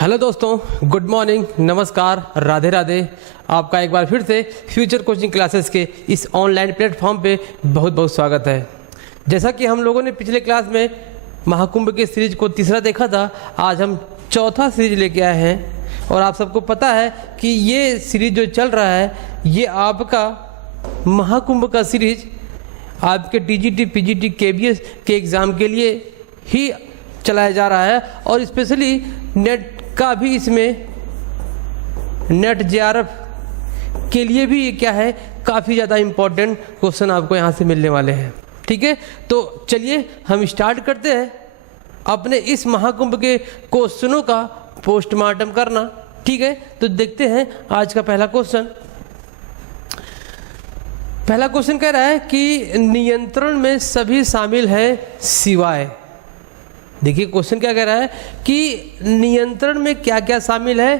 Hello दोस्तों, good morning, नमस्कार, राधे राधे। आपका एक बार फिर से फ्यूचर कोचिंग क्लासेस के इस ऑनलाइन प्लेटफॉर्म पे बहुत बहुत स्वागत है। जैसा कि हम लोगों ने पिछले क्लास में महाकुंभ के सीरीज को तीसरा देखा था, आज हम चौथा सीरीज लेके आए हैं। और आप सबको पता है कि ये सीरीज जो चल रहा है ये आपका महाकुंभ का सीरीज आपके टीजीटी, पीजीटी, केबीएस के एग्ज़ाम के लिए ही चलाया जा रहा है। और स्पेशली नेट का भी इसमें नेट जेआरएफ के लिए भी क्या है, काफ़ी ज़्यादा इम्पोर्टेंट क्वेश्चन आपको यहाँ से मिलने वाले हैं। ठीक है, तो चलिए हम स्टार्ट करते हैं अपने इस महाकुंभ के क्वेश्चनों का पोस्टमार्टम करना। ठीक है, तो देखते हैं आज का पहला क्वेश्चन। पहला क्वेश्चन कह रहा है कि नियंत्रण में सभी शामिल है सिवाय। देखिए क्वेश्चन क्या कह रहा है कि नियंत्रण में क्या क्या शामिल है,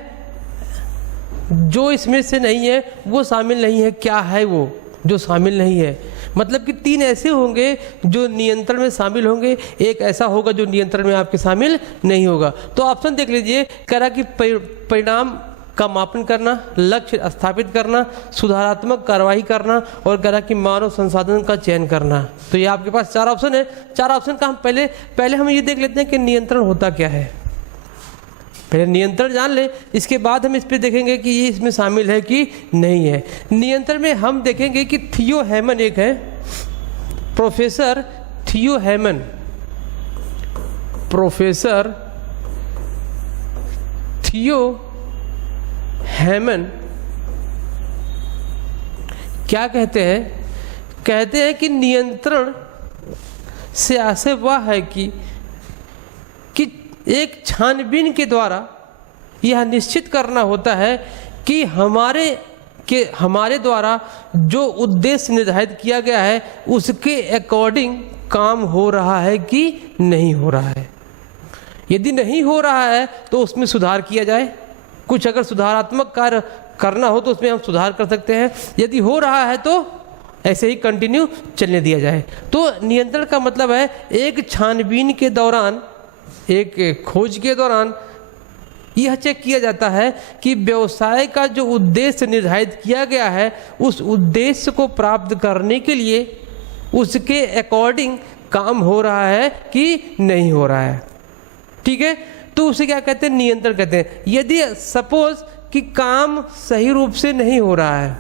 जो इसमें से नहीं है वो शामिल नहीं है। क्या है वो जो शामिल नहीं है? मतलब कि तीन ऐसे होंगे जो नियंत्रण में शामिल होंगे, एक ऐसा होगा जो नियंत्रण में आपके शामिल नहीं होगा। तो ऑप्शन देख लीजिए। कह रहा कि परिणाम का मापन करना, लक्ष्य स्थापित करना, सुधारात्मक कार्रवाई करना, और कह रहा कि मानव संसाधन का चयन करना। तो ये आपके पास चार ऑप्शन है। चार ऑप्शन का हम पहले हम ये देख लेते हैं कि नियंत्रण होता क्या है। पहले नियंत्रण जान ले, इसके बाद हम इस पे देखेंगे कि ये इसमें शामिल है कि नहीं है। नियंत्रण में हम देखेंगे कि थियो हेमन एक है, प्रोफेसर थियो हेमन, प्रोफेसर थियो हेमन क्या कहते हैं? कहते हैं कि नियंत्रण से आशय वह है कि एक छानबीन के द्वारा यह निश्चित करना होता है कि हमारे द्वारा जो उद्देश्य निर्धारित किया गया है उसके अकॉर्डिंग काम हो रहा है कि नहीं हो रहा है। यदि नहीं हो रहा है तो उसमें सुधार किया जाए। कुछ अगर सुधारात्मक कार्य करना हो तो उसमें हम सुधार कर सकते हैं। यदि हो रहा है तो ऐसे ही कंटिन्यू चलने दिया जाए। तो नियंत्रण का मतलब है एक छानबीन के दौरान, एक खोज के दौरान यह चेक किया जाता है कि व्यवसाय का जो उद्देश्य निर्धारित किया गया है उस उद्देश्य को प्राप्त करने के लिए उसके अकॉर्डिंग काम हो रहा है कि नहीं हो रहा है। ठीक है, तो उसे क्या कहते हैं? नियंत्रण कहते हैं। यदि सपोज कि काम सही रूप से नहीं हो रहा है,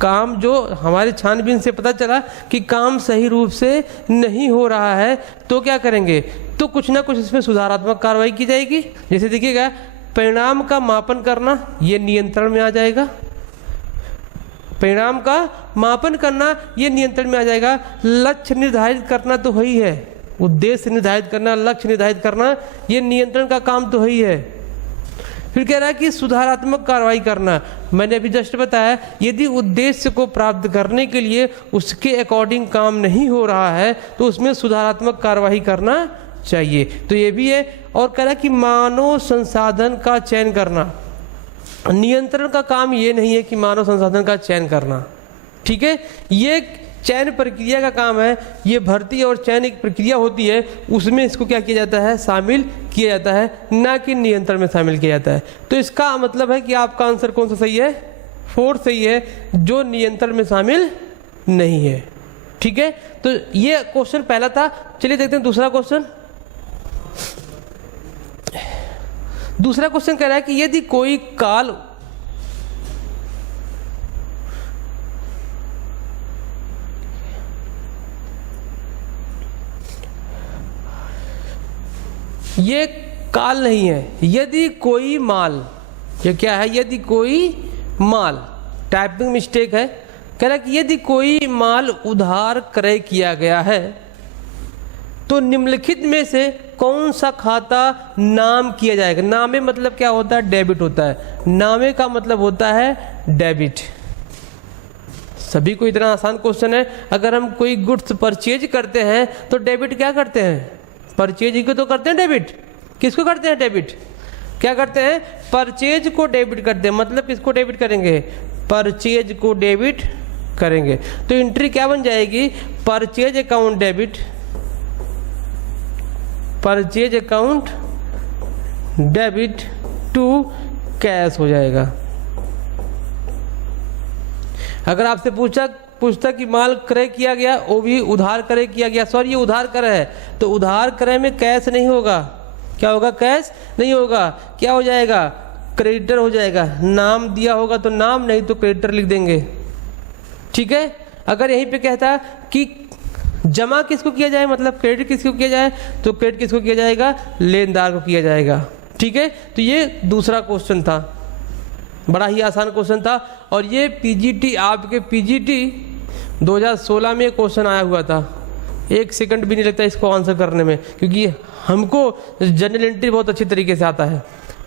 काम जो हमारे छानबीन से पता चला कि काम सही रूप से नहीं हो रहा है, तो क्या करेंगे? तो कुछ ना कुछ इसमें सुधारात्मक कार्रवाई की जाएगी। जैसे देखिएगा, परिणाम का मापन करना ये नियंत्रण में आ जाएगा। परिणाम का मापन करना ये नियंत्रण में आ जाएगा। लक्ष्य निर्धारित करना तो वही है, उद्देश्य निर्धारित करना, लक्ष्य निर्धारित करना ये नियंत्रण का काम तो वही है। फिर कह रहा है कि सुधारात्मक कार्रवाई करना, मैंने अभी जस्ट बताया, यदि उद्देश्य को प्राप्त करने के लिए उसके अकॉर्डिंग काम नहीं हो रहा है तो उसमें सुधारात्मक कार्रवाई करना चाहिए। तो ये भी है। और कह रहा है कि मानव संसाधन का चयन करना, नियंत्रण का काम ये नहीं है कि मानव संसाधन का चयन करना। ठीक है, ये चयन प्रक्रिया का काम है। ये भर्ती और चयन एक प्रक्रिया होती है, उसमें इसको क्या किया जाता है? शामिल किया जाता है, ना कि नियंत्रण में शामिल किया जाता है। तो इसका मतलब है कि आपका आंसर कौन सा सही है? 4 सही है, जो नियंत्रण में शामिल नहीं है। ठीक है, तो ये क्वेश्चन पहला था। चलिए देखते हैं दूसरा क्वेश्चन। दूसरा क्वेश्चन कह रहा है कि यदि कोई काल ये काल नहीं है, यदि कोई माल, ये क्या है? यदि कोई माल, टाइपिंग मिस्टेक है। कह रहा है कि यदि कोई माल उधार क्रय किया गया है तो निम्नलिखित में से कौन सा खाता नाम किया जाएगा? नामे मतलब क्या होता है? डेबिट होता है। नामे का मतलब होता है डेबिट। सभी को इतना आसान क्वेश्चन है। अगर हम कोई गुड्स परचेज करते हैं तो डेबिट क्या करते हैं? परचेज ही को तो करते हैं डेबिट। किसको करते हैं डेबिट? क्या करते हैं? परचेज को डेबिट करते हैं। मतलब किसको डेबिट करेंगे? परचेज को डेबिट करेंगे। तो एंट्री क्या बन जाएगी? Purchase account debit, purchase account debit to cash हो जाएगा। अगर आपसे पूछता कि माल क्रय किया गया, वो भी उधार क्रय किया गया, सॉरी ये उधार क्रय है, तो उधार क्रय में कैश नहीं होगा। क्या होगा? कैश नहीं होगा। क्या हो जाएगा? क्रेडिटर हो जाएगा। नाम दिया होगा तो नाम, नहीं तो क्रेडिटर लिख देंगे। ठीक है। अगर यहीं पे कहता कि जमा किसको किया जाए, मतलब क्रेडिट किसको किया जाए, तो क्रेडिट किसको किया जाएगा? लेनदार को किया जाएगा। ठीक है। तो ये दूसरा क्वेश्चन था, बड़ा ही आसान क्वेश्चन था, और ये पीजीटी, आपके पीजीटी 2016 में क्वेश्चन आया हुआ था। 1 सेकंड भी नहीं लगता इसको आंसर करने में, क्योंकि हमको जनरल एंट्री बहुत अच्छी तरीके से आता है।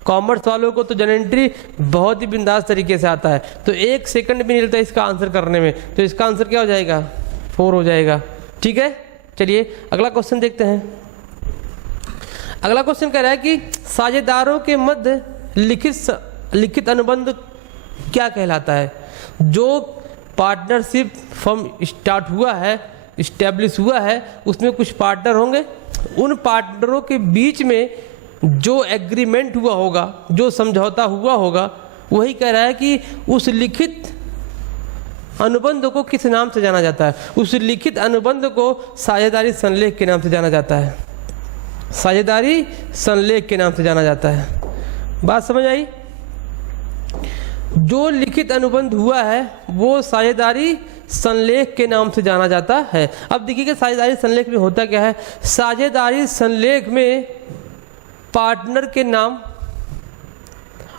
कॉमर्स वालों को तो जनरल एंट्री बहुत ही बिंदास तरीके से आता है, तो 1 सेकंड भी नहीं लगता इसका आंसर करने में। तो इसका आंसर क्या हो जाएगा? 4 हो जाएगा। ठीक है। चलिए अगला क्वेश्चन देखते हैं। अगला क्वेश्चन कह रहा है कि साझेदारों के मध्य लिखित अनुबंध क्या कहलाता है? जो पार्टनरशिप फर्म स्टार्ट हुआ है, इस्टेब्लिश हुआ है, उसमें कुछ पार्टनर होंगे, उन पार्टनरों के बीच में जो एग्रीमेंट हुआ होगा, जो समझौता हुआ होगा, वही कह रहा है कि उस लिखित अनुबंध को किस नाम से जाना जाता है? उस लिखित अनुबंध को साझेदारी संलेख के नाम से जाना जाता है। साझेदारी संलेख के नाम से जाना जाता है। बात समझ आई? जो लिखित अनुबंध हुआ है वो साझेदारी संलेख के नाम से जाना जाता है। अब देखिए साझेदारी संलेख में होता क्या है। साझेदारी संलेख में पार्टनर के नाम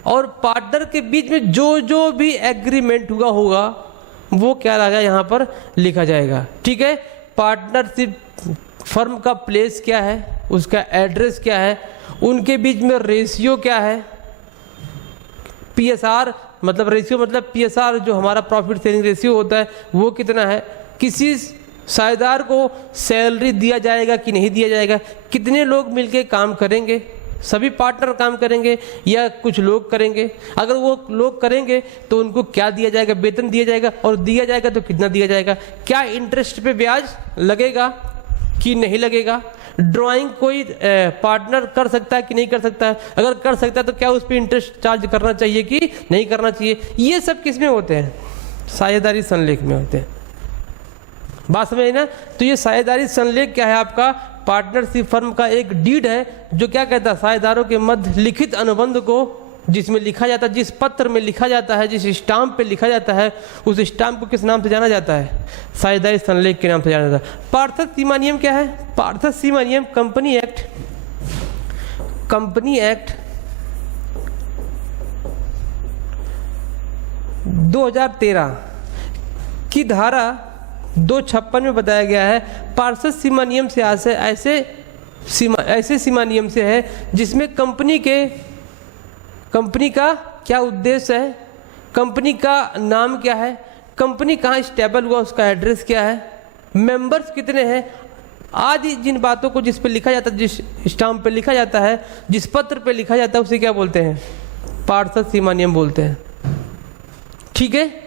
और पार्टनर के बीच में जो जो भी एग्रीमेंट हुआ होगा वो क्या लगा यहाँ पर लिखा जाएगा। ठीक है। पार्टनरशिप फर्म का प्लेस क्या है, उसका एड्रेस क्या है, उनके बीच में रेशियो क्या है, पीएसआर मतलब रेशियो मतलब पीएसआर जो हमारा प्रॉफिट शेयरिंग रेशियो होता है वो कितना है, किसी साझेदार को सैलरी दिया जाएगा कि नहीं दिया जाएगा, कितने लोग मिलके काम करेंगे, सभी पार्टनर काम करेंगे या कुछ लोग करेंगे, अगर वो लोग करेंगे तो उनको क्या दिया जाएगा, वेतन दिया जाएगा, और दिया जाएगा तो कितना दिया जाएगा, क्या इंटरेस्ट पे ब्याज लगेगा कि नहीं लगेगा, ड्राइंग कोई पार्टनर कर सकता है कि नहीं कर सकता है, अगर कर सकता है तो क्या उस पर इंटरेस्ट चार्ज करना चाहिए कि नहीं करना चाहिए। ये सब किस में होते हैं? साझेदारी संलेख में होते हैं। बात समझ आई ना? तो ये साझेदारी संलेख क्या है? आपका पार्टनरशिप फर्म का एक डीड है जो क्या कहता है, साझेदारों के मध्य लिखित अनुबंध को, जिसमें लिखा जाता है, जिस पत्र में लिखा जाता है, जिस स्टाम्प पे लिखा जाता है, उस स्टाम्प को किस नाम से जाना जाता है? साझेदारी संलेख के नाम से जाना जाता है। पार्षद सीमा नियम क्या है? पार्षद सीमा नियम कंपनी एक्ट 2013 की धारा 256 में बताया गया है, पार्षद सीमा नियम से ऐसे सीमा नियम से है जिसमें कंपनी का क्या उद्देश्य है, कंपनी का नाम क्या है, कंपनी कहाँ स्टेबल हुआ, उसका एड्रेस क्या है, मेंबर्स कितने हैं, आदि जिन बातों को जिस पे लिखा जाता है, जिस स्टाम्प पे लिखा जाता है, जिस पत्र पे लिखा जाता है, उसे क्या बोलते हैं? पार्षद सीमा नियम बोलते हैं। ठीक है।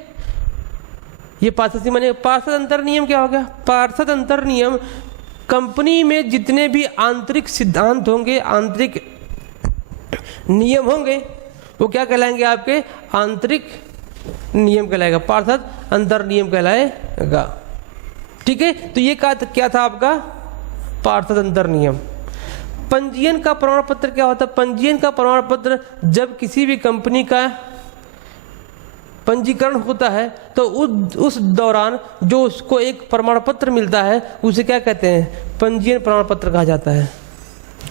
ये पार्षद सीमा नियम। पार्षद अंतर नियम क्या हो गया? पार्षद अंतर नियम कंपनी में जितने भी आंतरिक सिद्धांत होंगे, आंतरिक नियम होंगे, वो क्या कहलाएंगे? आपके आंतरिक नियम कहलाएगा, पार्षद अंतर नियम कहलाएगा। ठीक है। तो ये क्या था आपका? पार्षद अंतर नियम। पंजीयन का प्रमाण पत्र क्या होता है? पंजीयन का प्रमाण पत्र जब किसी भी कंपनी का पंजीकरण होता है तो उस दौरान जो उसको एक प्रमाण पत्र मिलता है उसे क्या कहते हैं? पंजीयन प्रमाण पत्र कहा जाता है।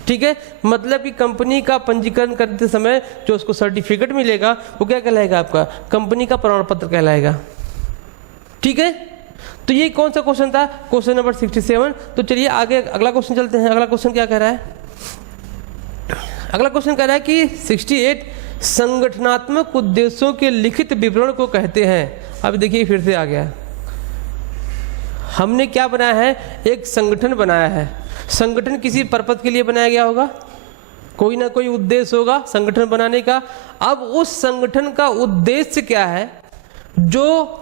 ठीक है। मतलब कि कंपनी का पंजीकरण करते समय जो उसको सर्टिफिकेट मिलेगा वो क्या कहलाएगा? आपका कंपनी का प्रमाण पत्र कहलाएगा। ठीक है। तो ये कौन सा क्वेश्चन था? Question number 67। तो चलिए आगे अगला क्वेश्चन चलते हैं। अगला क्वेश्चन क्या कह रहा है? अगला क्वेश्चन कह रहा है कि 68 संगठनात्मक उद्देश्यों के लिखित विवरण को कहते हैं। अब देखिए फिर से आ गया। हमने क्या बनाया है? एक संगठन बनाया है। संगठन किसी पर्पज के लिए बनाया गया होगा, कोई ना कोई उद्देश्य होगा संगठन बनाने का। अब उस संगठन का उद्देश्य क्या है? जो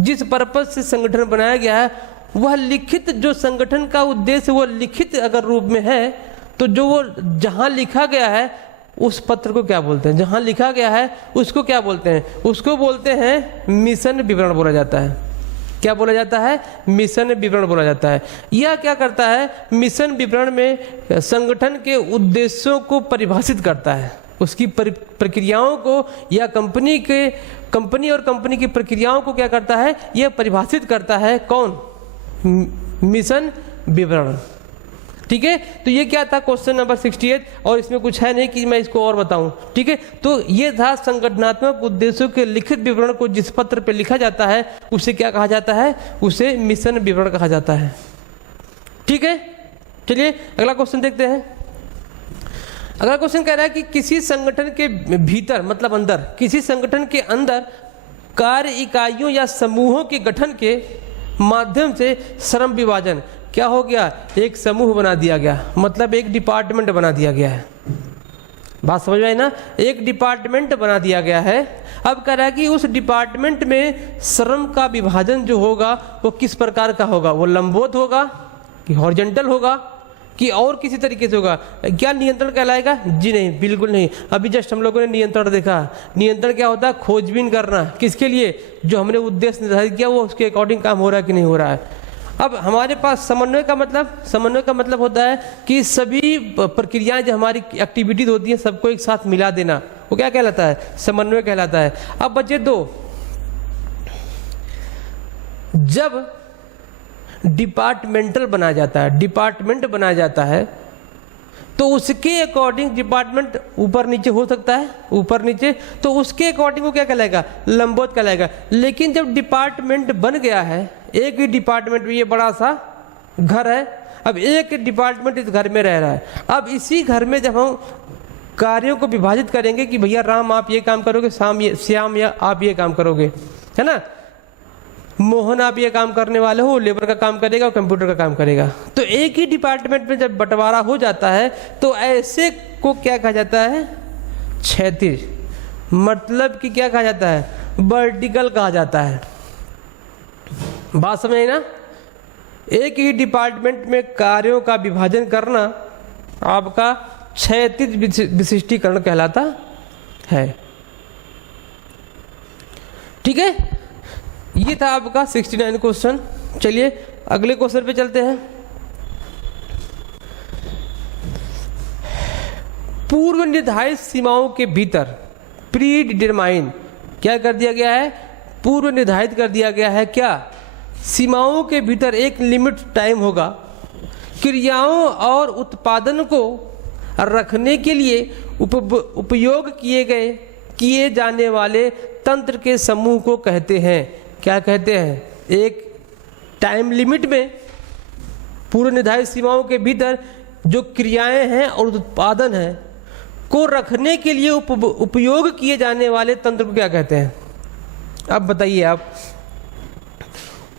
जिस पर्पज से संगठन बनाया गया है वह लिखित, जो संगठन का उद्देश्य वो लिखित अगर रूप में है तो जो वो जहां लिखा गया है उस पत्र को क्या बोलते हैं? जहां लिखा गया है उसको क्या बोलते हैं? उसको बोलते हैं मिशन विवरण बोला जाता है। क्या बोला जाता है? मिशन विवरण बोला जाता है। यह क्या करता है? मिशन विवरण में संगठन के उद्देश्यों को परिभाषित करता है, उसकी प्रक्रियाओं को, या कंपनी और कंपनी की प्रक्रियाओं को क्या करता है? यह परिभाषित करता है। कौन? मिशन विवरण। ठीक है, तो ये क्या था? Question number 68। और इसमें कुछ है नहीं कि मैं इसको और बताऊं। ठीक है, तो ये था संगठनात्मक उद्देश्यों के लिखित विवरण को जिस पत्र पे लिखा जाता है उसे क्या कहा जाता है? उसे मिशन विवरण कहा जाता है। ठीक है, चलिए अगला क्वेश्चन देखते हैं। अगला क्वेश्चन कह रहा है कि किसी संगठन के भीतर, मतलब अंदर, किसी संगठन के अंदर कार्य इकाइयों या समूहों के गठन के माध्यम से श्रम विभाजन क्या हो गया? एक समूह बना दिया गया, मतलब एक डिपार्टमेंट बना दिया गया है। बात समझ में आई ना? एक डिपार्टमेंट बना दिया गया है। अब कह रहा है कि उस डिपार्टमेंट में श्रम का विभाजन जो होगा वो किस प्रकार का होगा? वो लंबवत होगा कि हॉरिजॉन्टल होगा कि और किसी तरीके से होगा? क्या नियंत्रण कहलाएगा? जी नहीं, बिल्कुल नहीं। अभी जस्ट हम लोगों ने नियंत्रण देखा। नियंत्रण क्या होता है? खोजबीन करना। किसके लिए? जो हमने उद्देश्य निर्धारित किया वो उसके अकॉर्डिंग काम हो रहा है कि नहीं हो रहा है। अब हमारे पास समन्वय का मतलब होता है कि सभी प्रक्रियाएं जो हमारी एक्टिविटीज होती हैं सबको एक साथ मिला देना, वो क्या कहलाता है? समन्वय कहलाता है। अब बचे दो। जब डिपार्टमेंट बनाया जाता है तो उसके अकॉर्डिंग डिपार्टमेंट ऊपर नीचे हो सकता है, ऊपर नीचे, तो उसके अकॉर्डिंग वो क्या कहलाएगा? लंबवत कहलाएगा। लेकिन जब डिपार्टमेंट बन गया है, एक ही डिपार्टमेंट में, ये बड़ा सा घर है, अब एक डिपार्टमेंट इस घर में रह रहा है। अब इसी घर में जब हम कार्यों को विभाजित करेंगे कि भैया राम आप ये काम करोगे, श्याम या आप ये काम करोगे, है ना, मोहन आप ये काम करने वाले हो, लेबर का काम करेगा और कंप्यूटर का काम करेगा, तो एक ही डिपार्टमेंट में जब बंटवारा हो जाता है तो ऐसे को क्या कहा जाता है? क्षैतिज, मतलब कि क्या कहा जाता है? वर्टिकल कहा जाता है। बात समझ आई ना? एक ही डिपार्टमेंट में कार्यों का विभाजन करना आपका क्षैतिज विशिष्टीकरण कहलाता है। ठीक है, ये था आपका 69 क्वेश्चन। चलिए अगले क्वेश्चन पे चलते हैं। पूर्व निर्धारित सीमाओं के भीतर, प्री डिटरमाइन, क्या कर दिया गया है? पूर्व निर्धारित कर दिया गया है। क्या? सीमाओं के भीतर एक लिमिट टाइम होगा। क्रियाओं और उत्पादन को रखने के लिए उपयोग किए जाने वाले तंत्र के समूह को कहते हैं। क्या कहते हैं? एक टाइम लिमिट में पूर्व निर्धारित सीमाओं के भीतर जो क्रियाएं हैं और उत्पादन है को रखने के लिए उपयोग किए जाने वाले तंत्र को क्या कहते हैं? अब बताइए आप,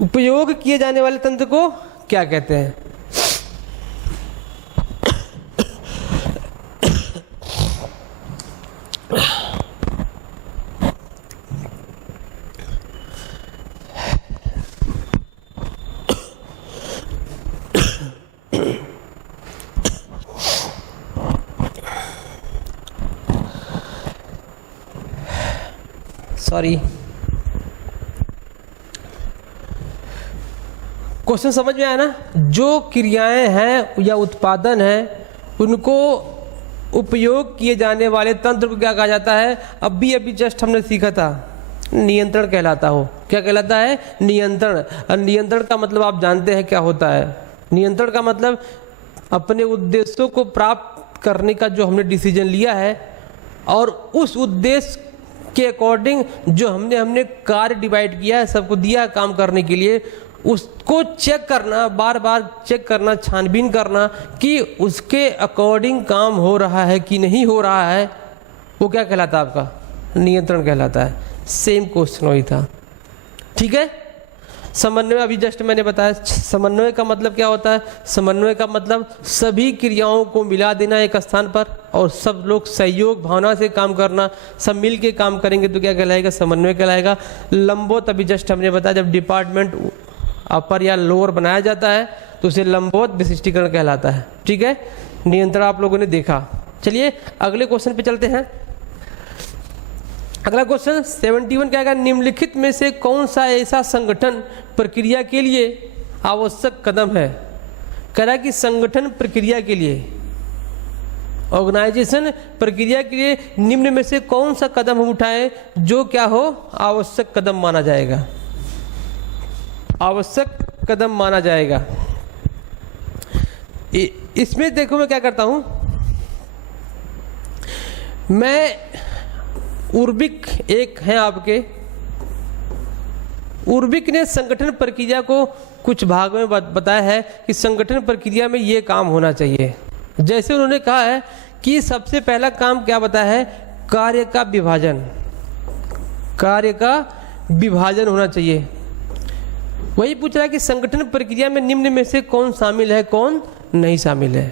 उपयोग किए जाने वाले तंत्र को क्या कहते हैं? सॉरी, क्वेश्चन समझ में आया ना? जो क्रियाएं हैं या उत्पादन है उनको उपयोग किए जाने वाले तंत्र को क्या कहा जाता है? अभी जस्ट हमने सीखा था, नियंत्रण कहलाता हो। क्या कहलाता है? नियंत्रण। नियंत्रण का मतलब आप जानते हैं क्या होता है? नियंत्रण का मतलब अपने उद्देश्यों को प्राप्त करने का जो हमने डिसीजन लिया है और उस उद्देश्य के अकॉर्डिंग जो हमने कार्य डिवाइड किया है, सबको दिया काम करने के लिए, उसको चेक करना, बार बार चेक करना, छानबीन करना कि उसके अकॉर्डिंग काम हो रहा है कि नहीं हो रहा है, वो क्या कहलाता है? आपका नियंत्रण कहलाता है। सेम क्वेश्चन वही था। ठीक है, समन्वय अभी जस्ट मैंने बताया। समन्वय का मतलब क्या होता है? समन्वय का मतलब सभी क्रियाओं को मिला देना एक स्थान पर और सब लोग सहयोग भावना से काम करना, सब मिल के काम करेंगे तो क्या कहलाएगा? समन्वय कहलाएगा। लंबवत अभी जस्ट हमने बताया, जब डिपार्टमेंट अपर या लोअर बनाया जाता है तो उसे लंबवत विशिष्टीकरण कहलाता है। ठीक है, नियंत्रण आप लोगों ने देखा। चलिए अगले क्वेश्चन पे चलते हैं। अगला क्वेश्चन 71 क्या है, निम्नलिखित में से कौन सा ऐसा संगठन प्रक्रिया के लिए आवश्यक कदम है। कह रहा है कि संगठन प्रक्रिया के लिए, ऑर्गेनाइजेशन प्रक्रिया के लिए निम्न में से कौन सा कदम हम उठाएं जो क्या हो, आवश्यक कदम माना जाएगा, आवश्यक कदम माना जाएगा। इसमें देखो मैं क्या करता हूं, मैं उर्बिक एक है आपके, उर्बिक ने संगठन प्रक्रिया को कुछ भाग में बताया है कि संगठन प्रक्रिया में ये काम होना चाहिए। जैसे उन्होंने कहा है कि सबसे पहला काम क्या बताया है, कार्य का विभाजन, कार्य का विभाजन होना चाहिए। वही पूछ रहा है कि संगठन प्रक्रिया में निम्न में से कौन शामिल है, कौन नहीं शामिल है।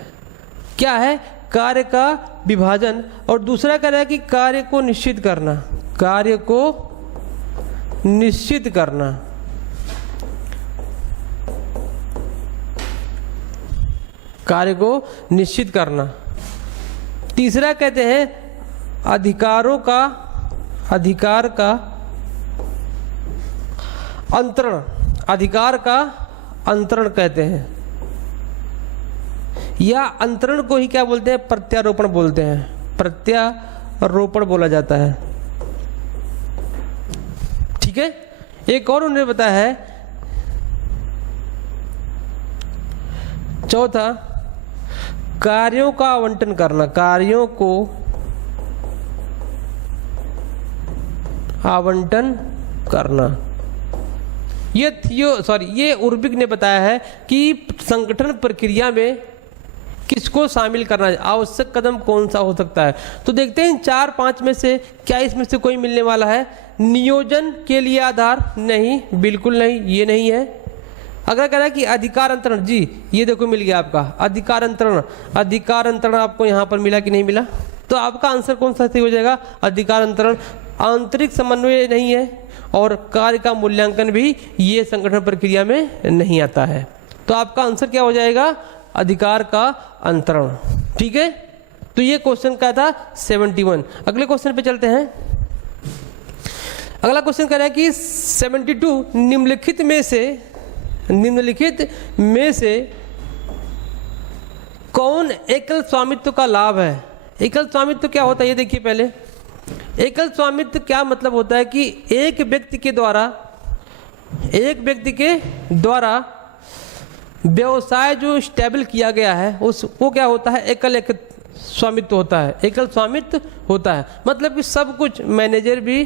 क्या है, कार्य का विभाजन। और दूसरा कह रहा है कि कार्य को निश्चित करना, कार्य को निश्चित करना। कार्य को निश्चित करना। तीसरा कहते हैं अधिकारों का, अधिकार का अंतरण, अधिकार का अंतरण कहते हैं, या अंतरण को ही क्या बोलते हैं, प्रत्यारोपण बोलते हैं, प्रत्यारोपण बोला जाता है। ठीक है। एक और उन्होंने बताया है, चौथा कार्यों का आवंटन करना, कार्यों को आवंटन करना। ये उर्बिक ने बताया है कि संगठन प्रक्रिया में किसको शामिल करना है, आवश्यक कदम कौन सा हो सकता है। तो देखते हैं इन 4-5 में से क्या इसमें से कोई मिलने वाला है। नियोजन के लिए आधार, नहीं, बिल्कुल नहीं, ये नहीं है। अगर कह रहा है कि अधिकार अंतरण, जी ये देखो मिल गया आपका अधिकार अंतरण, अधिकार अंतरण आपको यहाँ पर मिला कि नहीं मिला, तो आपका आंसर कौन सा सही हो जाएगा, अधिकार अंतरण। आंतरिक समन्वय नहीं है और कार्य का मूल्यांकन भी ये संगठन प्रक्रिया में नहीं आता है। तो आपका आंसर क्या हो जाएगा, अधिकार का अंतरण। ठीक है। तो ये क्वेश्चन का था 71। अगले क्वेश्चन पे चलते हैं। अगला क्वेश्चन कह रहा है कि 72 निम्नलिखित में से कौन एकल स्वामित्व का लाभ है। एकल स्वामित्व क्या होता है ये देखिए पहले। एकल स्वामित्व क्या मतलब होता है कि एक व्यक्ति के द्वारा व्यवसाय जो स्टेबल किया गया है वो क्या होता है, एकल स्वामित्व होता है, एकल स्वामित्व होता है। मतलब कि सब कुछ, मैनेजर भी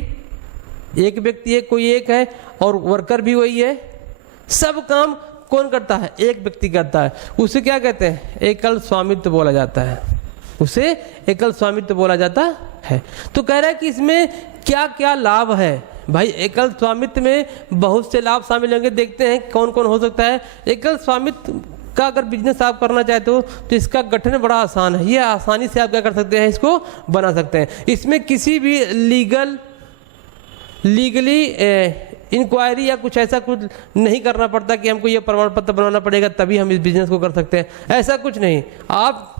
एक व्यक्ति है, कोई एक है, और वर्कर भी वही है, सब काम कौन करता है, एक व्यक्ति करता है। उसे क्या कहते हैं, एकल स्वामित्व बोला जाता है, उसे एकल स्वामित्व बोला जाता है। तो कह रहा है कि इसमें क्या क्या लाभ है। भाई एकल स्वामित्व में बहुत से लाभ शामिल होंगे, देखते हैं कौन कौन हो सकता है। एकल स्वामित्व का अगर बिजनेस आप करना चाहते हो तो इसका गठन बड़ा आसान है, ये आसानी से आप क्या कर सकते हैं, इसको बना सकते हैं। इसमें किसी भी लीगली इंक्वायरी या कुछ ऐसा कुछ नहीं करना पड़ता कि हमको ये प्रमाण पत्र बनवाना पड़ेगा तभी हम इस बिजनेस को कर सकते हैं, ऐसा कुछ नहीं। आप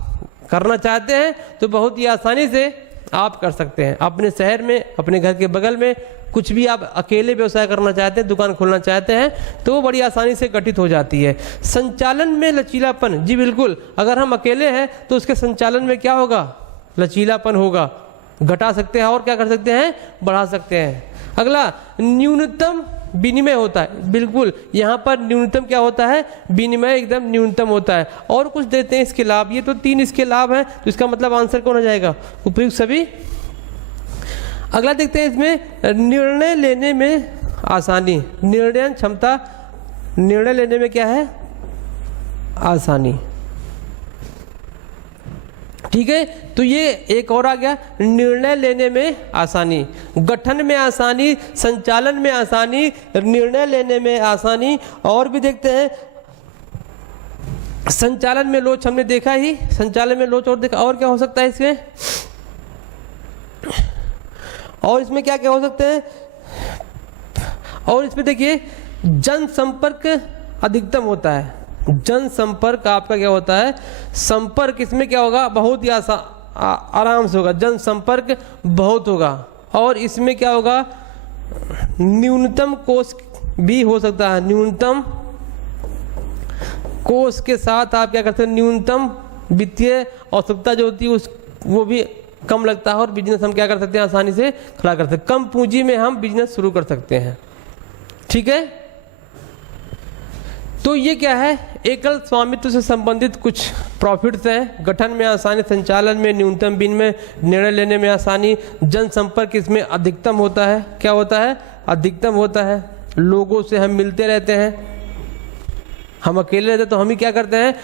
करना चाहते हैं तो बहुत ही आसानी से आप कर सकते हैं। अपने शहर में, अपने घर के बगल में कुछ भी आप अकेले व्यवसाय करना चाहते हैं, दुकान खोलना चाहते हैं, तो वो बड़ी आसानी से गठित हो जाती है। संचालन में लचीलापन, जी बिल्कुल, अगर हम अकेले हैं तो उसके संचालन में क्या होगा, लचीलापन होगा, घटा सकते हैं और क्या कर सकते हैं, बढ़ा सकते हैं। अगला न्यूनतम विनिमय होता है, बिल्कुल यहाँ पर न्यूनतम क्या होता है, विनिमय एकदम न्यूनतम होता है। और कुछ देते हैं इसके लाभ, ये तो 3 इसके लाभ हैं, तो इसका मतलब आंसर कौन हो जाएगा, उपयुक्त सभी। अगला देखते हैं इसमें निर्णय लेने में आसानी, निर्णय क्षमता, निर्णय लेने में क्या है, आसानी। ठीक है। तो ये एक और आ गया, निर्णय लेने में आसानी, गठन में आसानी, संचालन में आसानी, निर्णय लेने में आसानी। और भी देखते हैं, संचालन में लोच हमने देखा ही, संचालन में लोच और देखा। और क्या हो सकता है इसमें, और इसमें क्या क्या हो सकते हैं, और इसमें देखिए जनसंपर्क अधिकतम होता है। जनसंपर्क आपका क्या होता है, संपर्क इसमें क्या होगा, बहुत ही आराम से होगा, जनसंपर्क बहुत होगा। और इसमें क्या होगा, न्यूनतम कोष भी हो सकता है। न्यूनतम कोष के साथ आप क्या करते हैं, न्यूनतम वित्तीय आवश्यकता जो होती है वो भी कम लगता है और बिजनेस हम क्या कर सकते हैं, आसानी से खड़ा कर सकते हैं। कम पूंजी में हम बिजनेस शुरू कर सकते हैं। ठीक है, तो ये क्या है, एकल स्वामित्व से संबंधित कुछ प्रॉफिट्स हैं। गठन में आसानी, संचालन में न्यूनतम, विनिमय, निर्णय लेने में आसानी, जनसंपर्क इसमें अधिकतम होता है। क्या होता है, अधिकतम होता है। लोगों से हम मिलते रहते हैं, हम अकेले रहते तो हम ही क्या करते हैं,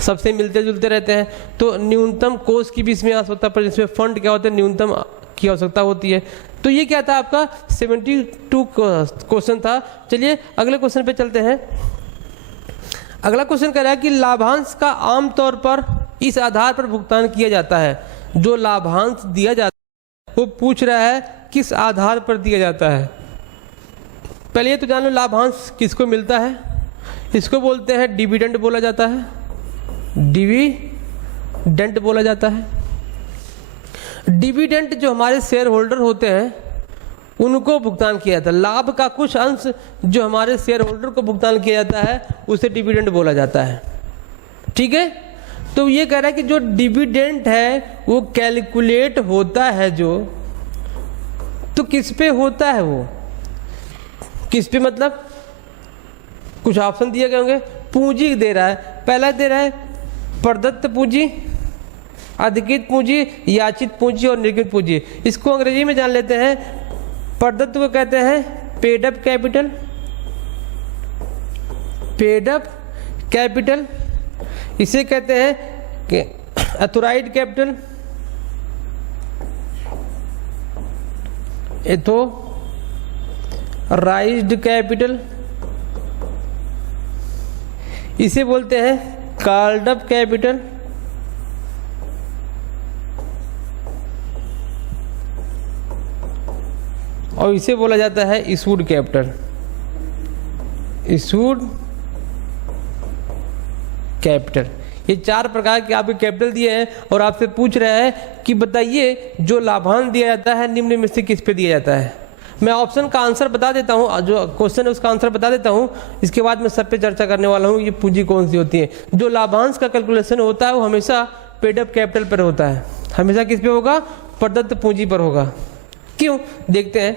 सबसे मिलते जुलते रहते हैं। तो न्यूनतम कोष की भी इसमें आवश्यकता पड़ती है, इसमें फंड क्या होते हैं, न्यूनतम की आवश्यकता होती है। तो ये क्या था आपका 72 क्वेश्चन था। चलिए अगले क्वेश्चन पे चलते हैं। अगला क्वेश्चन कह रहा है कि लाभांश का आमतौर पर इस आधार पर भुगतान किया जाता है। जो लाभांश दिया जाता है वो पूछ रहा है किस आधार पर दिया जाता है। पहले ये तो जान लो लाभांश किसको मिलता है। इसको बोलते हैं डिविडेंड बोला जाता है, डिविडेंड बोला जाता है। डिविडेंड जो हमारे शेयर होल्डर होते हैं उनको भुगतान किया जाता है। लाभ का कुछ अंश जो हमारे शेयर होल्डर को भुगतान किया जाता है उसे डिविडेंड बोला जाता है। ठीक है, तो ये कह रहा है कि जो डिविडेंड है वो कैलकुलेट होता है जो, तो किस पे होता है वो, किस पे मतलब कुछ ऑप्शन दिए गए होंगे। पूंजी दे रहा है, पहला दे रहा है प्रदत्त पूंजी, अधिकृत पूंजी, याचित पूंजी और निर्गमित पूंजी। इसको अंग्रेजी में जान लेते हैं। प्रदत्त को कहते हैं paid up capital, paid up capital. इसे कहते हैं कि अथोराइज्ड कैपिटल, एथोराइज्ड कैपिटल। इसे बोलते हैं कॉल्ड अप कैपिटल, और इसे बोला जाता है इशूड कैपिटल, इशूड कैपिटल। ये चार प्रकार के आपके कैपिटल दिए हैं और आपसे पूछ रहा है कि बताइए जो लाभांश दिया जाता है निम्न में से किस पे दिया जाता है। मैं ऑप्शन का आंसर बता देता हूँ, जो क्वेश्चन है उसका आंसर बता देता हूँ, इसके बाद मैं सब पे चर्चा करने वाला हूँ। ये पूंजी कौन सी होती है। जो लाभांश का कैलकुलेशन होता है वो हमेशा पेड अप कैपिटल पर होता है, हमेशा किस पे होगा, प्रदत्त पूंजी पर होगा। क्यों, देखते हैं।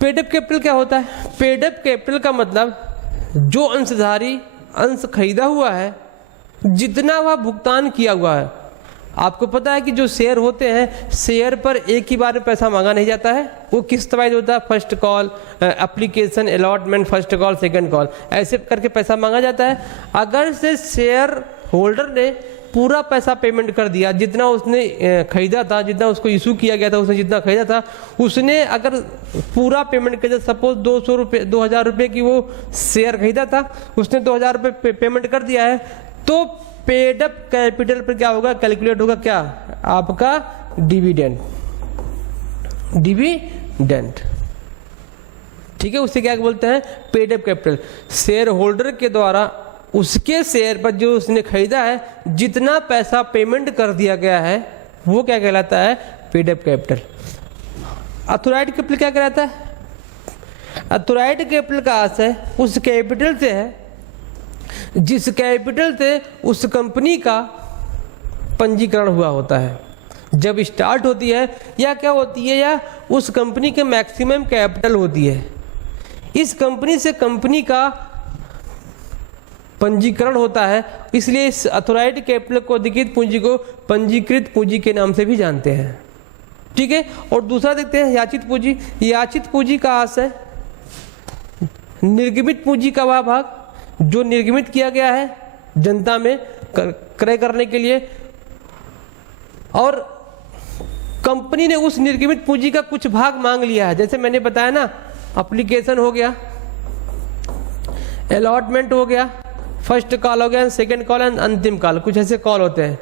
पेड अप कैपिटल क्या होता है। पेड अप कैपिटल का मतलब जो अंशधारी अंश खरीदा हुआ है, जितना वह भुगतान किया हुआ है। आपको पता है कि जो शेयर होते हैं, शेयर पर एक ही बार में पैसा मांगा नहीं जाता है, वो किस्त वाइज होता है। First call, application, allotment, first call, second call, ऐसे करके पैसा मांगा जाता है। अगर से शेयर होल्डर ने पूरा पैसा पेमेंट कर दिया, जितना उसने खरीदा था, जितना उसको इशू किया गया था, उसने जितना खरीदा था, उसने अगर पूरा पेमेंट कर दिया, सपोज 200 रुपये 2000 रुपये की वो शेयर खरीदा था, उसने 2000 रुपये पेमेंट कर दिया है, तो पेड अप कैपिटल पर क्या होगा, कैलकुलेट होगा क्या, आपका डिविडेंड, डिविडेंड। ठीक है, उसे क्या बोलते हैं, paid up capital. Share holder के द्वारा उसके शेयर पर जो उसने खरीदा है, जितना पैसा पेमेंट कर दिया गया है, वो क्या कहलाता है, paid up capital. Authorised capital क्या कहलाता है। अथोराइज्ड कैपिटल का आशय उस कैपिटल से है जिस कैपिटल से उस कंपनी का पंजीकरण हुआ होता है, जब स्टार्ट होती है, या क्या होती है, या उस कंपनी के मैक्सिमम कैपिटल होती है। इस कंपनी से कंपनी का पंजीकरण होता है, इसलिए इस अथोराइज्ड कैपिटल को, अधिकृत पूंजी को पंजीकृत पूंजी के नाम से भी जानते हैं। ठीक है, और दूसरा देखते हैं याचित पूंजी। याचित पूंजी का आशय निर्गमित पूंजी का वह भाग जो निर्गमित किया गया है जनता में क्रय करने के लिए, और कंपनी ने उस निर्गमित पूंजी का कुछ भाग मांग लिया है। जैसे मैंने बताया ना, एप्लीकेशन हो गया, अलॉटमेंट हो गया, फर्स्ट कॉल हो गया, सेकंड कॉल एंड अंतिम कॉल, कुछ ऐसे कॉल होते हैं।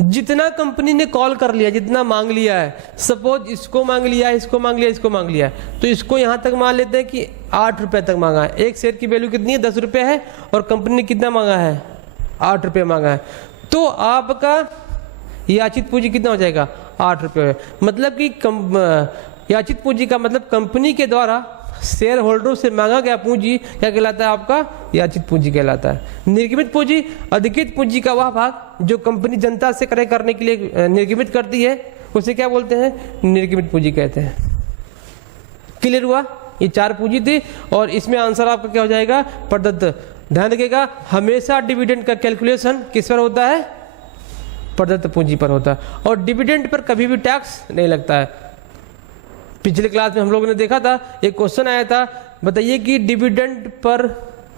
जितना कंपनी ने कॉल कर लिया, जितना मांग लिया है, सपोज इसको मांग लिया, इसको मांग लिया, इसको मांग लिया, तो इसको यहाँ तक मान लेते हैं कि 8 रुपये तक मांगा है। एक शेयर की वैल्यू कितनी है, 10 रुपये है, और कंपनी ने कितना मांगा है, 8 रुपये मांगा है। तो आपका याचित पूंजी कितना हो जाएगा 8 रुपये। मतलब कि याचित पूंजी का मतलब कंपनी के द्वारा शेयर होल्डरों से मांगा गया पूंजी क्या कहलाता है आपका याचित पूंजी कहलाता है। निर्गमित पूंजी अधिकृत पूंजी का वह भाग जो कंपनी जनता से क्रय करने के लिए निर्गमित करती है उसे क्या बोलते हैं निर्गमित पूंजी कहते हैं। क्लियर हुआ? ये 4 पूंजी थी और इसमें आंसर आपका क्या हो जाएगा प्रदत्त। ध्यान रखिएगा हमेशा डिविडेंड का कैलकुलेशन किस पर होता है प्रदत्त पूंजी पर होता है और डिविडेंड पर कभी भी टैक्स नहीं लगता है। पिछले क्लास में हम लोगों ने देखा था एक क्वेश्चन आया था बताइए कि डिविडेंड पर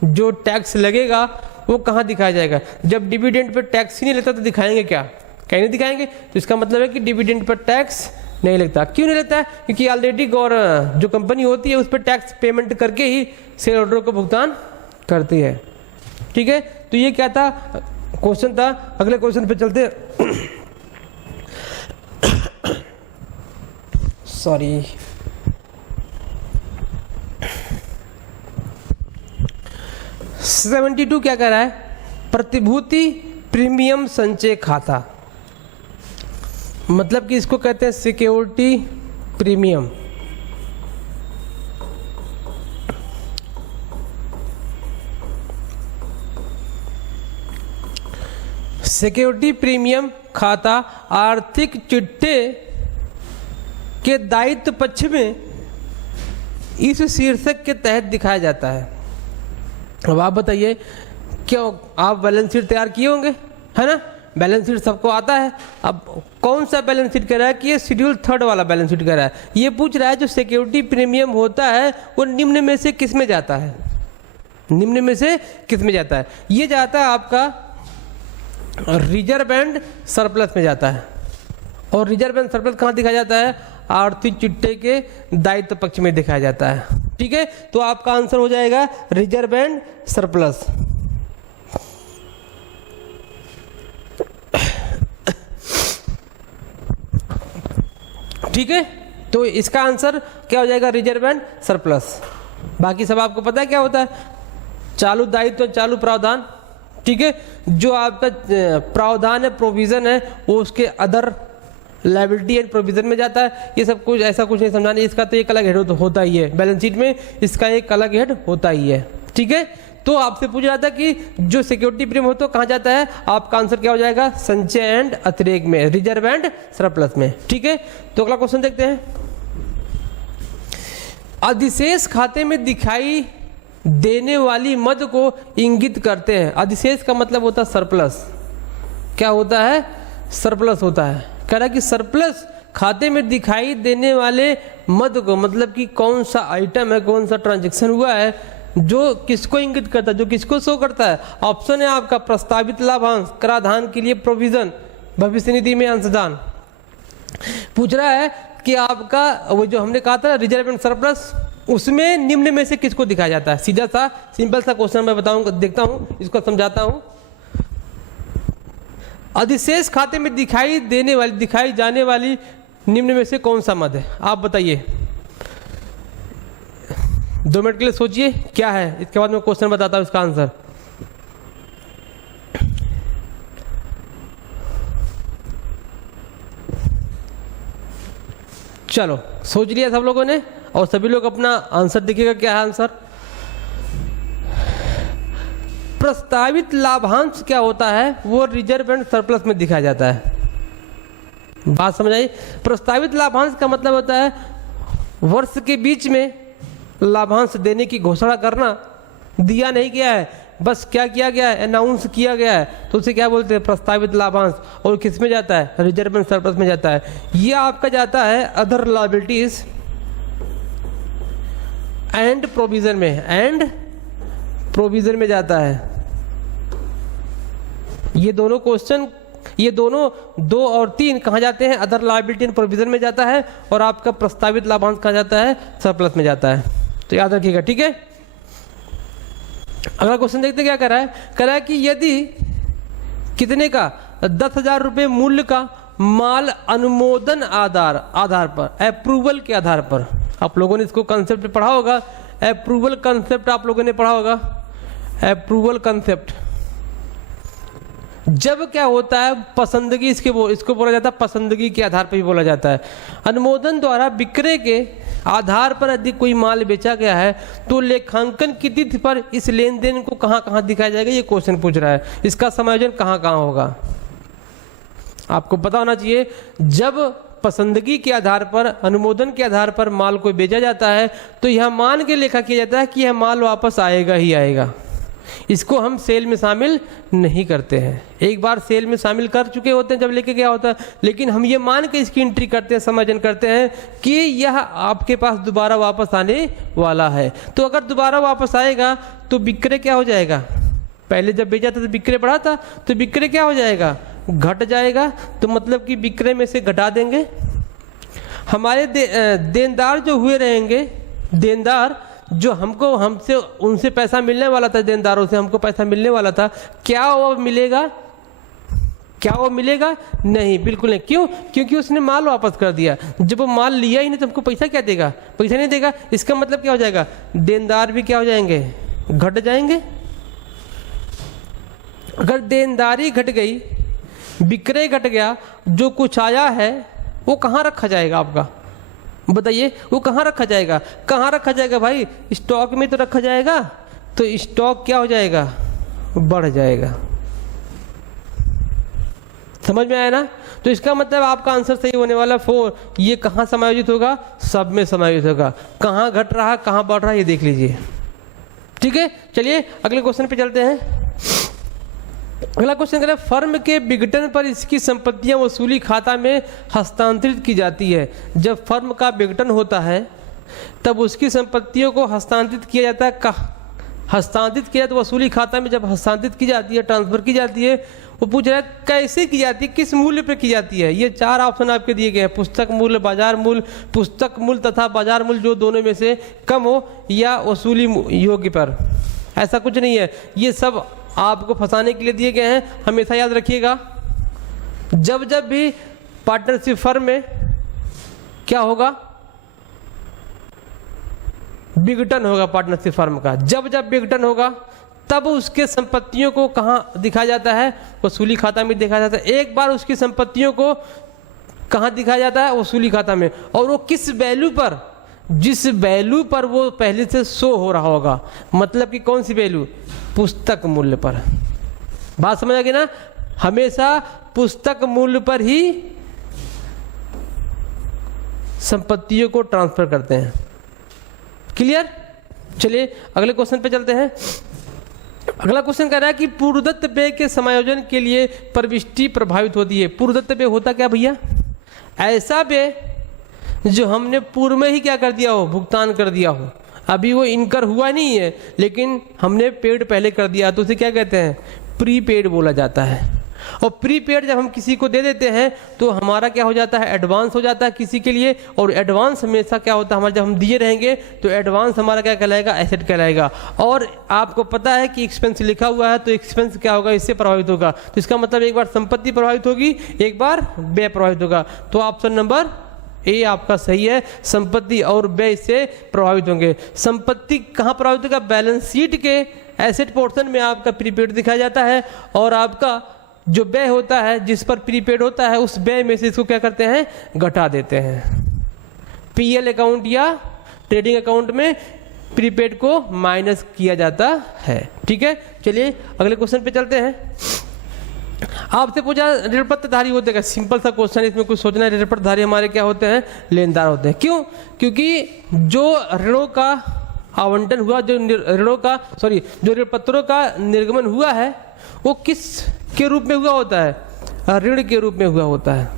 जो टैक्स लगेगा वो कहाँ दिखाया जाएगा। जब डिविडेंड पर टैक्स ही नहीं लगता तो दिखाएंगे क्या कहीं नहीं दिखाएंगे। तो इसका मतलब है कि डिविडेंड पर टैक्स नहीं लगता। क्यों नहीं लगता है क्योंकि ऑलरेडी जो कंपनी होती है उस पर टैक्स पेमेंट करके ही शेयर होल्डर को भुगतान करती है। ठीक है तो ये क्या था क्वेश्चन था। अगले क्वेश्चन पे चलते सॉरी 72 क्या कह रहा है प्रतिभूति प्रीमियम संचय खाता। मतलब कि इसको कहते हैं सिक्योरिटी प्रीमियम। सिक्योरिटी प्रीमियम खाता आर्थिक चिट्ठे के दायित्व पक्ष में इस शीर्षक के तहत दिखाया जाता है। अब आप बताइए क्यों आप बैलेंस शीट तैयार किए होंगे है ना। बैलेंस शीट सबको आता है। अब कौन सा बैलेंस शीट कह रहा है कि ये शेड्यूल 3 वाला बैलेंस शीट कह रहा है। ये पूछ रहा है जो सिक्योरिटी प्रीमियम होता है वो निम्न में से किस में जाता है निम्न में से किस में जाता है। ये जाता है आपका रिजर्व एंड सरप्लस में जाता है। और रिजर्व एंड सरप्लस कहाँ दिखाया जाता है आर्थिक चिट्ठे के दायित्व पक्ष में दिखाया जाता है। ठीक है तो आपका आंसर हो जाएगा रिजर्व एंड सरप्लस। ठीक है तो इसका आंसर क्या हो जाएगा रिजर्व एंड सरप्लस। बाकी सब आपको पता है क्या होता है चालू दायित्व चालू प्रावधान। ठीक है जो आपका प्रावधान है प्रोविजन है वो उसके अदर लायबिलिटी एंड प्रोविजन में जाता है। ये सब कुछ ऐसा कुछ नहीं समझाना। इसका तो एक अलग हेड होता ही है बैलेंस शीट में इसका एक अलग हेड होता ही है। ठीक है तो आपसे पूछ रहा था कि जो सिक्योरिटी प्रीमियम हो तो कहाँ जाता है आपका आंसर क्या हो जाएगा संचय एंड अतिरेक में रिजर्व एंड सरप्लस में। ठीक है तो अगला क्वेश्चन देखते हैं। अधिशेष खाते में दिखाई देने वाली मद को इंगित करते हैं। अधिशेष का मतलब होता है सरप्लस। क्या होता है सरप्लस होता है। कह रहा है कि सरप्लस खाते में दिखाई देने वाले मद को मतलब कि कौन सा आइटम है कौन सा ट्रांजैक्शन हुआ है जो किसको इंगित करता है जो किसको शो करता है। ऑप्शन है आपका प्रस्तावित लाभांश कराधान के लिए प्रोविजन भविष्य निधि में अंशदान। पूछ रहा है कि आपका वो जो हमने कहा था रिजर्व एंड सरप्लस उसमें निम्न में से किसको दिखाया जाता है। सीधा सा सिंपल सा क्वेश्चन मैं बताऊंगा देखता हूं इसको समझाता हूं। अधिशेष खाते में दिखाई जाने वाली निम्न में से कौन सा मद है आप बताइए। 2 मिनट के लिए सोचिए क्या है इसके बाद मैं क्वेश्चन बताता हूं इसका आंसर। चलो सोच लिया सब लोगों ने और सभी लोग अपना आंसर देखिएगा क्या है आंसर। प्रस्तावित लाभांश क्या होता है वो रिजर्व एंड सरप्लस में दिखाया जाता है। बात समझ आई। प्रस्तावित लाभांश का मतलब होता है वर्ष के बीच में लाभांश देने की घोषणा करना। दिया नहीं गया है बस क्या किया गया है अनाउंस किया गया है तो उसे क्या बोलते हैं प्रस्तावित लाभांश। और किस में जाता है रिजर्व एंड सरप्लस में जाता है। ये आपका जाता है अदर लायबिलिटीज एंड प्रोविजन में जाता है। ये दोनों क्वेश्चन ये दोनों 2 और 3 कहाँ जाते हैं अदर लायबिलिटी एंड प्रोविजन में जाता है और आपका प्रस्तावित लाभांश कहाँ जाता है सरप्लस में जाता है। तो याद रखिएगा। ठीक है अगला क्वेश्चन देखते क्या कर रहा है। कह रहा है कि यदि कितने का 10,000 रुपये मूल्य का माल अनुमोदन आधार पर अप्रूवल के आधार पर। आप लोगों ने इसको कंसेप्ट पढ़ा होगा अप्रूवल कंसेप्ट आप लोगों ने पढ़ा होगा अप्रूवल कंसेप्ट। जब क्या होता है पसंदगी, इसको बोला जाता है पसंदगी के आधार पर भी बोला जाता है। अनुमोदन द्वारा विक्रय के आधार पर यदि कोई माल बेचा गया है तो लेखांकन की तिथि पर इस लेन देन को कहाँ कहाँ दिखाया जाएगा, ये क्वेश्चन पूछ रहा है। इसका समायोजन कहाँ कहाँ होगा आपको पता होना चाहिए। जब पसंदगी के आधार पर, अनुमोदन के आधार पर माल को बेचा जाता है तो यह मान के लेखा किया जाता है कि यह माल वापस आएगा ही आएगा। इसको हम सेल में शामिल नहीं करते हैं। एक बार सेल में शामिल कर चुके होते हैं जब लेके गया होता है, लेकिन हम ये मान के इसकी एंट्री करते हैं, समायोजन करते हैं कि यह आपके पास दोबारा वापस आने वाला है। तो अगर दोबारा वापस आएगा तो विक्रय क्या हो जाएगा, पहले जब बेचा था तो विक्रय बढ़ा था, तो विक्रय क्या हो जाएगा, घट जाएगा। तो मतलब कि विक्रय में से घटा देंगे। हमारे देनदार जो हुए रहेंगे, देनदार जो हमसे उनसे पैसा मिलने वाला था, देनदारों से हमको पैसा मिलने वाला था, क्या वो मिलेगा, क्या वो मिलेगा, नहीं, बिल्कुल नहीं। क्यों, क्योंकि उसने माल वापस कर दिया। जब वो माल लिया ही नहीं तो हमको पैसा क्या देगा, पैसा नहीं देगा। इसका मतलब क्या हो जाएगा, देनदार भी क्या हो जाएंगे, घट जाएंगे। अगर देनदारी घट गई, विक्रय घट गया, जो कुछ आया है वो कहाँ रखा जाएगा आपका, बताइए, वो कहाँ रखा जाएगा, कहाँ रखा जाएगा भाई, स्टॉक में तो रखा जाएगा। तो स्टॉक क्या हो जाएगा, बढ़ जाएगा। समझ में आया ना। तो इसका मतलब आपका आंसर सही होने वाला 4। ये कहाँ समायोजित होगा, सब में समायोजित होगा। कहाँ घट रहा कहाँ बढ़ रहा ये देख लीजिए। ठीक है, चलिए अगले क्वेश्चन पे चलते हैं। अगला क्वेश्चन करें, फर्म के विघटन पर इसकी संपत्तियां वसूली खाता में हस्तांतरित की जाती है। जब फर्म का विघटन होता है तब उसकी संपत्तियों को हस्तांतरित किया जाता है। हस्तांतरित किया तो वसूली खाता में जब हस्तांतरित की जाती है, ट्रांसफर की जाती है, वो पूछ रहा है कैसे की जाती है, किस मूल्य पर की जाती है। ये 4 ऑप्शन आपके दिए गए हैं, पुस्तक मूल्य, बाजार मूल्य, पुस्तक मूल्य तथा बाजार मूल्य जो दोनों में से कम हो, या वसूली योग्य पर। ऐसा कुछ नहीं है, ये सब आपको फंसाने के लिए दिए गए हैं। हमेशा याद रखिएगा, जब जब भी पार्टनरशिप फर्म में क्या होगा, विघटन होगा पार्टनरशिप फर्म का, जब जब विघटन होगा तब उसके संपत्तियों को कहाँ दिखाया जाता है, वसूली खाता में दिखाया जाता है। एक बार उसकी संपत्तियों को कहाँ दिखाया जाता है, वसूली खाता में। और वो किस वैल्यू पर, जिस वैल्यू पर वो पहले से शो हो रहा होगा, मतलब कि कौन सी वैल्यू, पुस्तक मूल्य पर। बात समझ आ गई ना, हमेशा पुस्तक मूल्य पर ही संपत्तियों को ट्रांसफर करते हैं। क्लियर। चलिए अगले क्वेश्चन पे चलते हैं। अगला क्वेश्चन कह रहा है कि पूर्वदत्त व्यय के समायोजन के लिए प्रविष्टि प्रभावित होती है। पूर्वदत्त व्यय होता क्या भैया, ऐसा व्यय जो हमने पूर्व में ही क्या कर दिया हो, भुगतान कर दिया हो। अभी वो इनकर हुआ नहीं है लेकिन हमने पेड पहले कर दिया, तो उसे क्या कहते हैं, प्रीपेड बोला जाता है। और प्रीपेड जब हम किसी को दे देते हैं तो हमारा क्या हो जाता है, एडवांस हो जाता है किसी के लिए। और एडवांस हमेशा क्या होता है, हमारा जब हम दिए रहेंगे तो एडवांस हमारा क्या कहलाएगा, एसेट कहलाएगा। और आपको पता है कि एक्सपेंस लिखा हुआ है तो एक्सपेंस क्या होगा, इससे प्रभावित होगा। तो इसका मतलब एक बार संपत्ति प्रभावित होगी, एक बार व्यय प्रभावित होगा। तो ऑप्शन नंबर ए आपका सही है, संपत्ति और व्यय से प्रभावित होंगे। संपत्ति कहाँ प्रभावित होगा, बैलेंस शीट के एसेट पोर्शन में आपका प्रीपेड दिखाया जाता है। और आपका जो व्यय होता है जिस पर प्रीपेड होता है, उस व्यय में से इसको क्या करते हैं, घटा देते हैं। पीएल अकाउंट या ट्रेडिंग अकाउंट में प्रीपेड को माइनस किया जाता है। ठीक है, चलिए अगले क्वेश्चन पे चलते हैं। आपसे पूछा ऋण पत्रधारी होते क्या, सिंपल सा क्वेश्चन, इसमें कुछ सोचना है। ऋण पत्रधारी हमारे क्या होते हैं, लेनदार होते हैं। क्यों, क्योंकि जो ऋणों का आवंटन हुआ, जो ऋण पत्रों का निर्गमन हुआ है वो किस के रूप में हुआ होता है, ऋण के रूप में हुआ होता है।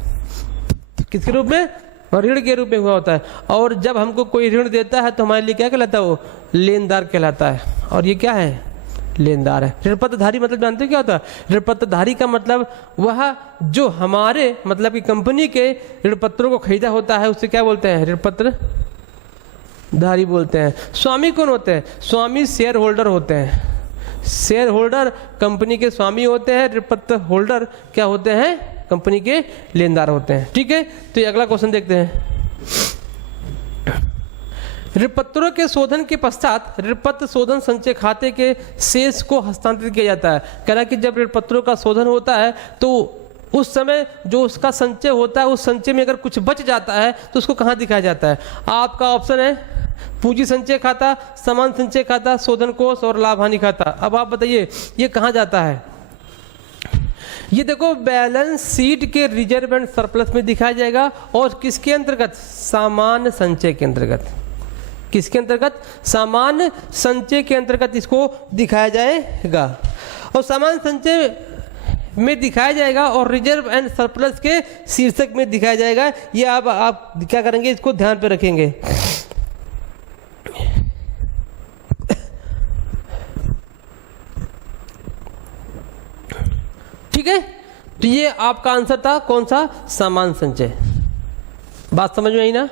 किसके रूप में, ऋण के रूप में हुआ होता है। और जब हमको कोई ऋण देता है तो हमारे लिए क्या कहलाता है, वो लेनदार कहलाता है। और ये क्या है, लेनदार है। ऋण पत्रधारी मतलब जानते हो क्या होता है, ऋण पत्रधारी का मतलब वह जो हमारे मतलब कि कंपनी के ऋण पत्रों को खरीदा होता है उसे क्या बोलते हैं, ऋण पत्रधारी बोलते हैं। स्वामी कौन होते हैं, स्वामी शेयर होल्डर होते हैं। शेयर होल्डर कंपनी के स्वामी होते हैं, ऋण पत्र होल्डर क्या होते हैं, कंपनी के लेनदार होते हैं। ठीक है, तो ये अगला क्वेश्चन देखते हैं। ऋणपत्रों के शोधन के पश्चात ऋणपत्र शोधन संचय खाते के शेष को हस्तांतरित किया जाता है। कह रहा है कि जब ऋणपत्रों का शोधन होता है तो उस समय जो उसका संचय होता है, उस संचय में अगर कुछ बच जाता है तो उसको कहाँ दिखाया जाता है? आपका ऑप्शन है पूंजी संचय खाता, समान संचय खाता, शोधन कोष और लाभ हानि खाता। अब आप बताइए ये कहाँ जाता है? ये देखो बैलेंस शीट के रिजर्व एंड सरप्लस में दिखाया जाएगा। और किसके अंतर्गत? सामान्य संचय के अंतर्गत। किसके अंतर्गत? सामान्य संचय के अंतर्गत इसको दिखाया जाएगा। और सामान्य संचय में दिखाया जाएगा और रिजर्व एंड सरप्लस के शीर्षक में दिखाया जाएगा। ये आप क्या करेंगे, इसको ध्यान पे रखेंगे। ठीक है, तो ये आपका आंसर था कौन सा? सामान्य संचय। बात समझ में आई ना?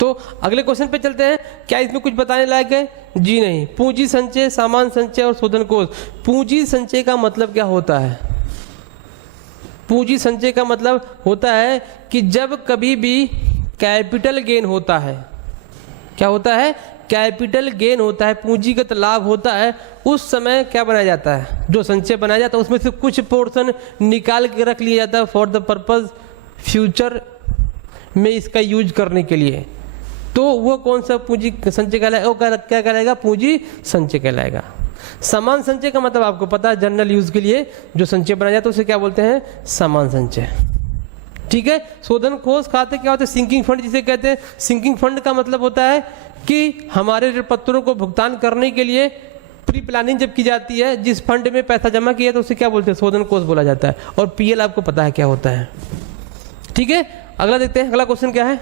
तो अगले क्वेश्चन पे चलते हैं। क्या इसमें कुछ बताने लायक है? जी नहीं। पूंजी संचय, सामान्य संचय और शोधन कोष। पूंजी संचय का मतलब क्या होता है? पूंजी संचय का मतलब होता है कि जब कभी भी कैपिटल गेन होता है, क्या होता है? कैपिटल गेन होता है, पूंजीगत लाभ होता है, उस समय क्या बनाया जाता है? जो संचय बनाया जाता है उसमें से कुछ पोर्शन निकाल के रख लिया जाता है फॉर द पर्पज फ्यूचर में इसका यूज करने के लिए। तो वो कौन सा पूंजी संचय कहलाएगा? वो क्या कहलाएगा? पूंजी संचय कहलाएगा। समान संचय का मतलब आपको पता है, जनरल यूज के लिए जो संचय बनाया जाता है उसे क्या बोलते हैं? समान संचय। ठीक है। शोधन कोष खाते क्या होते हैं? सिंकिंग फंड जिसे कहते हैं। सिंकिंग फंड का मतलब होता है कि हमारे ऋणपत्रों को भुगतान करने के लिए प्री प्लानिंग जब की जाती है, जिस फंड में पैसा जमा किया तो उसे क्या बोलते हैं? शोधन कोष बोला जाता है। और पीएल आपको पता है क्या होता है। ठीक है, अगला देखते हैं। अगला क्वेश्चन क्या है?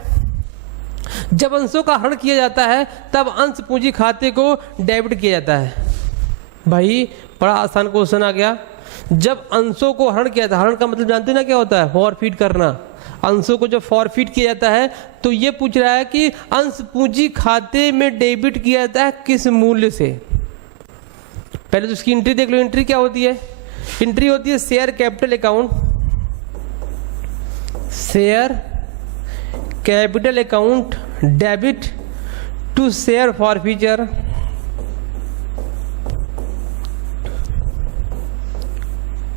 जब अंशों का हरण किया जाता है तब अंश पूंजी खाते को डेबिट किया जाता है। भाई बड़ा आसान क्वेश्चन आ गया। जब अंशों को हरण किया जाता है, हरण का मतलब जानते ना क्या होता है? फॉरफीट करना। अंशों को जब फॉरफीट किया जाता है तो ये पूछ रहा है कि अंश पूंजी खाते में डेबिट किया जाता है किस मूल्य से? पहले तो उसकी एंट्री देख लो। एंट्री क्या होती है? एंट्री होती है share capital account, share capital account debit to share forfeiture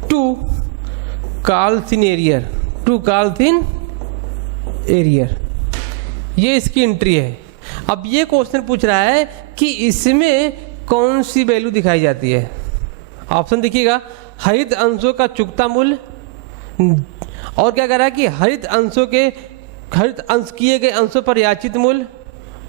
to calls in arrear, to calls in arrear. ये इसकी एंट्री है। अब ये क्वेश्चन पूछ रहा है कि इसमें कौन सी वैल्यू दिखाई जाती है? ऑप्शन देखिएगा, हरित अंशों का चुकता मूल्य, और क्या कह रहा है कि हरित अंश किए गए अंशों पर याचित मूल्य,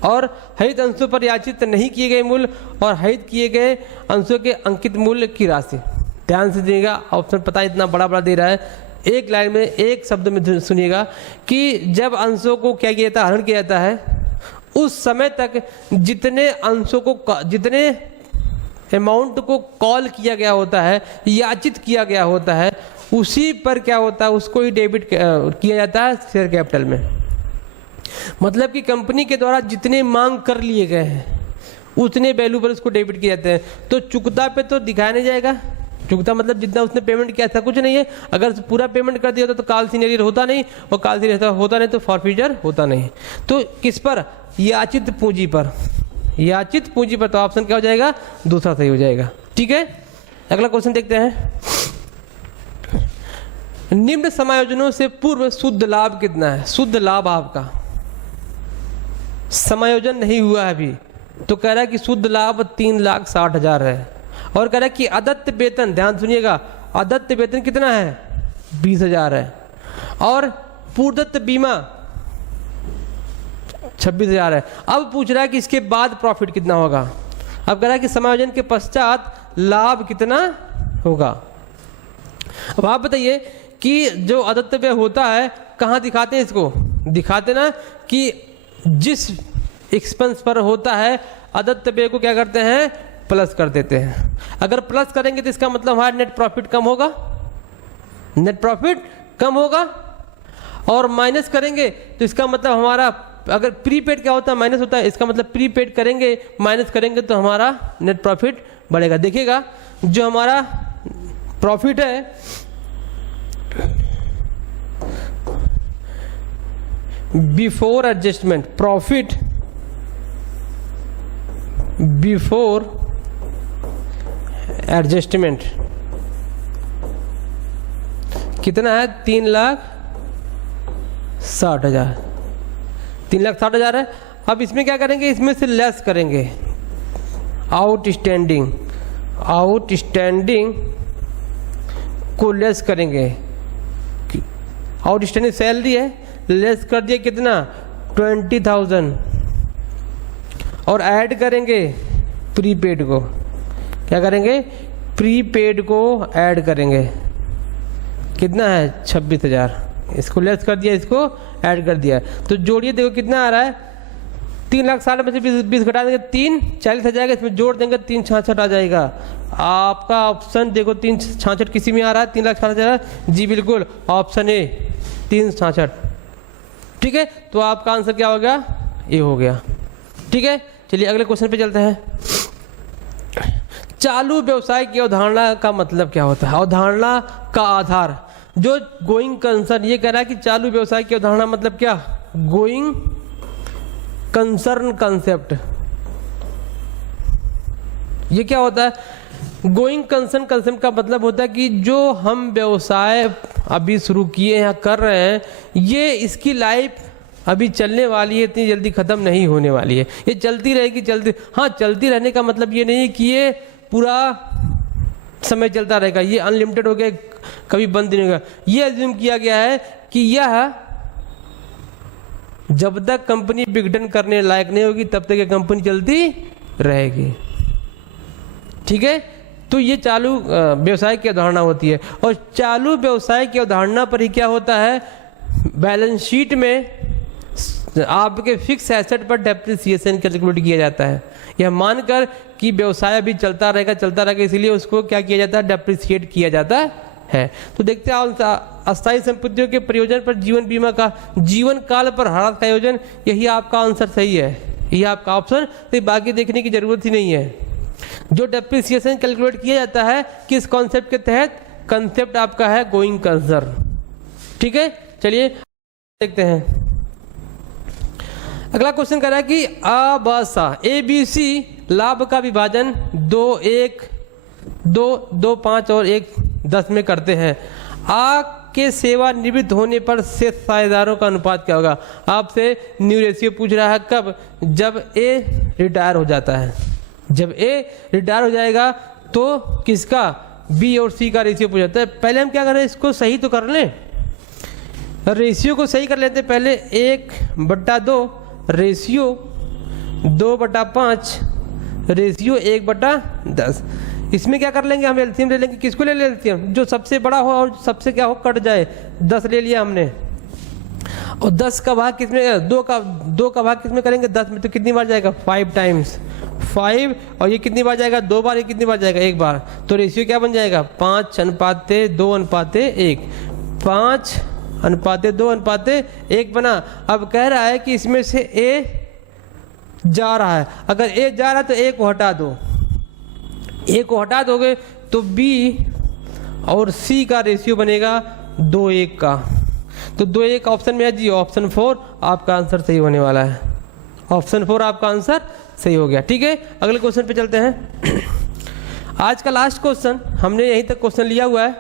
और हरित अंशों पर याचित नहीं किए गए मूल्य, और हरित किए गए अंशों के अंकित मूल्य की राशि। ध्यान से देखिएगा, ऑप्शन पता इतना बड़ा बड़ा दे रहा है। एक लाइन में एक शब्द में सुनिएगा कि जब अंशों को क्या किया जाता है? हरण किया जाता है, उस समय तक जितने अंशों को, जितने अमाउंट को कॉल किया गया होता है, याचित किया गया होता है, उसी पर क्या होता है? उसको ही डेबिट किया जाता है शेयर कैपिटल में। मतलब कि कंपनी के द्वारा जितने मांग कर लिए गए हैं उतने वैल्यू पर उसको डेबिट किए जाते हैं। तो चुकता पे तो दिखाया नहीं जाएगा। चुकता मतलब जितना उसने पेमेंट किया था कुछ नहीं है। अगर पूरा पेमेंट कर दिया होता तो कॉल्स इन एरियर होता नहीं, और कॉल्स इन एरियर होता नहीं तो फॉरफीचर होता नहीं। तो किस पर? याचित पूंजी पर। याचित पूंजी पर। तो ऑप्शन क्या हो जाएगा? दूसरा सही हो जाएगा। ठीक है, अगला क्वेश्चन देखते हैं। निम्न समायोजनों से पूर्व शुद्ध लाभ कितना है? शुद्ध लाभ आपका समायोजन नहीं हुआ है अभी, तो कह रहा है कि शुद्ध लाभ 3,60,000 है। और कह रहा है कि अदत्त वेतन, ध्यान सुनिएगा, अदत्त वेतन कितना है? 20,000 है। और पूर्वदत्त बीमा 26,000 है। अब पूछ रहा है कि इसके बाद प्रॉफिट कितना होगा। अब कह रहा है कि समायोजन के पश्चात लाभ कितना होगा। अब आप बताइए कि जो अदत्त व्यय होता है कहाँ दिखाते हैं? इसको दिखाते ना कि जिस एक्सपेंस पर होता है अदत्त व्यय को क्या करते हैं? प्लस कर देते हैं। अगर प्लस करेंगे तो इसका मतलब हमारा नेट प्रॉफिट कम होगा, नेट प्रॉफिट कम होगा। और माइनस करेंगे तो इसका मतलब हमारा, अगर प्रीपेड क्या होता है? माइनस होता है। इसका मतलब प्रीपेड करेंगे, माइनस करेंगे तो हमारा नेट प्रॉफिट बढ़ेगा। देखिएगा जो हमारा प्रॉफिट है before adjustment, profit before adjustment कितना है? 3,60,000। 3,60,000 है। अब इसमें क्या करेंगे? इसमें से लेस करेंगे। आउटस्टैंडिंग को लेस करेंगे। आउटस्टैंडिंग सैलरी है, लेस कर दिया कितना? 20,000 और ऐड करेंगे प्रीपेड को। क्या करेंगे? प्रीपेड को ऐड करेंगे। कितना है? 26,000। इसको लेस कर दिया, इसको ऐड कर दिया, तो जोड़िए देखो कितना आ रहा है। 3,60,000 में से 20 घटा देंगे 3,40 आ जाएगा। इसमें जोड़ देंगे 3,66 आ जाएगा। आपका ऑप्शन देखो 3,66 किसी में आ रहा है? 3,60,000। जी बिल्कुल, ऑप्शन ए 3,66। ठीक है, तो आपका आंसर क्या हो गया? ए हो गया। ठीक है, चलिए अगले क्वेश्चन पे चलते हैं। चालू व्यवसाय की अवधारणा का मतलब क्या होता है? अवधारणा का आधार। जो गोइंग कंसर्न ये कह रहा है कि चालू व्यवसाय की अवधारणा मतलब क्या? Going concern concept. ये क्या होता है? गोइंग कंसर्न कंसेप्ट का मतलब होता है कि जो हम व्यवसाय अभी शुरू किए हैं, कर रहे हैं, ये इसकी लाइफ अभी चलने वाली है, इतनी जल्दी खत्म नहीं होने वाली है। ये चलती रहेगी, हाँ, चलती रहने का मतलब ये नहीं कि ये पूरा समय चलता रहेगा, ये अनलिमिटेड हो गया, कभी बंद नहीं होगा। ये अज्यूम किया गया है कि यह जब तक कंपनी विघटन करने लायक नहीं होगी तब तक ये कंपनी चलती रहेगी। ठीक है, तो ये चालू व्यवसाय की अवधारणा होती है। और चालू व्यवसाय की अवधारणा पर ही क्या होता है? बैलेंस शीट में आपके फिक्स एसेट पर डेप्रिसिएशन कैलकुलेट किया जाता है। यह मानकर कि व्यवसाय अभी चलता रहेगा, इसीलिए उसको क्या किया जाता है? डेप्रिसिएट किया जाता है। तो देखते हैं अस्थायी संपत्तियों के प्रयोजन पर जीवन बीमा का जीवन काल पर हड़ात का आयोजन। यही आपका आंसर सही है, यही आपका ऑप्शन, तो बाकी देखने की जरूरत ही नहीं है। जो डेप्रिसिएशन कैलकुलेट किया जाता है किस कॉन्सेप्ट के तहत? कॉन्सेप्ट आपका है गोइंग कंसर्न। ठीक है, चलिए देखते हैं। अगला क्वेश्चन कर रहा है कि अबसा ABC लाभ का विभाजन 2, 1, 2, 2, 5 और 1, 10 में करते हैं। के सेवानिवृत्त होने पर शेष साझेदारों का अनुपात क्या होगा? आपसे न्यू रेशियो पूछ रहा है कब? जब ए रिटायर हो जाता है। जब ए रिटायर हो जाएगा तो किसका? बी और सी का रेशियो पूछ जाता है। पहले हम क्या करें? इसको सही तो कर लें, रेशियो को सही कर लेते हैं। पहले 1/2 रेशियो 2/5 रेशियो 1/10। इसमें क्या कर लेंगे? हम एलसीएम ले लेंगे। किसको ले एलसीएम? जो सबसे बड़ा हो और सबसे क्या हो कट जाए। 10 ले लिया हमने, और 10 का भाग किसमें? 2 का भाग किसमें करेंगे? 10 में। तो कितनी बार जाएगा? 5 टाइम्स 5। और ये कितनी बार जाएगा? 2 बार। ये कितनी बार जाएगा? 1 बार। तो रेशियो क्या बन जाएगा? 5:2:1। 5:2:1 बना। अब कह रहा है कि इसमें से ए जा रहा है। अगर ए जा रहा है तो ए को हटा दो। ए को हटा दोगे तो बी और सी का रेशियो बनेगा 2:1 का। तो 2:1 ऑप्शन में है जी। ऑप्शन 4 आपका आंसर सही होने वाला है। ऑप्शन 4 आपका आंसर सही हो गया। ठीक है, अगले क्वेश्चन पे चलते हैं। आज का लास्ट क्वेश्चन, हमने यहीं तक क्वेश्चन लिया हुआ है।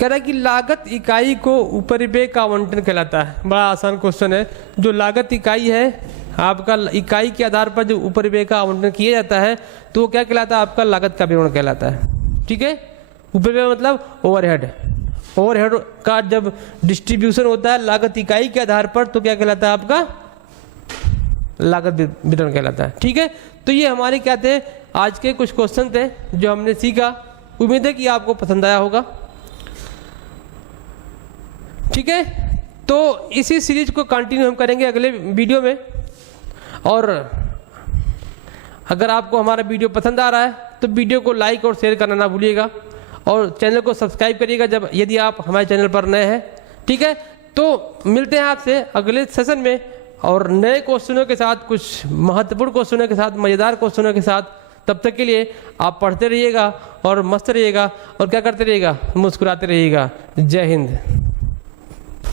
कह रहा है कि लागत इकाई को उपरिव्यय का आवंटन कहलाता है। बड़ा आसान क्वेश्चन है। जो लागत इकाई है आपका, इकाई के आधार पर जो उपरिव्यय का आवंटन किया जाता है तो वो क्या कहलाता है? आपका लागत का विवरण कहलाता है। ठीक है, उपरिव्यय मतलब ओवरहेड। ओवरहेड का जब डिस्ट्रीब्यूशन होता है लागत इकाई के आधार पर तो क्या कहलाता है? आपका लागत विवरण कहलाता है। ठीक है, तो ये हमारे क्या थे? आज के कुछ क्वेश्चन थे जो हमने सीखा। उम्मीद है कि आपको पसंद आया होगा। ठीक है, तो इसी सीरीज को कंटिन्यू हम करेंगे अगले वीडियो में। और अगर आपको हमारा वीडियो पसंद आ रहा है तो वीडियो को लाइक और शेयर करना ना भूलिएगा, और चैनल को सब्सक्राइब करिएगा यदि आप हमारे चैनल पर नए हैं। ठीक है, तो मिलते हैं आपसे अगले सेशन में और नए क्वेश्चनों के साथ, कुछ महत्वपूर्ण क्वेश्चनों के साथ, मज़ेदार क्वेश्चनों के साथ। तब तक के लिए आप पढ़ते रहिएगा और मस्त रहिएगा और क्या करते रहिएगा? मुस्कुराते रहिएगा। जय हिंद।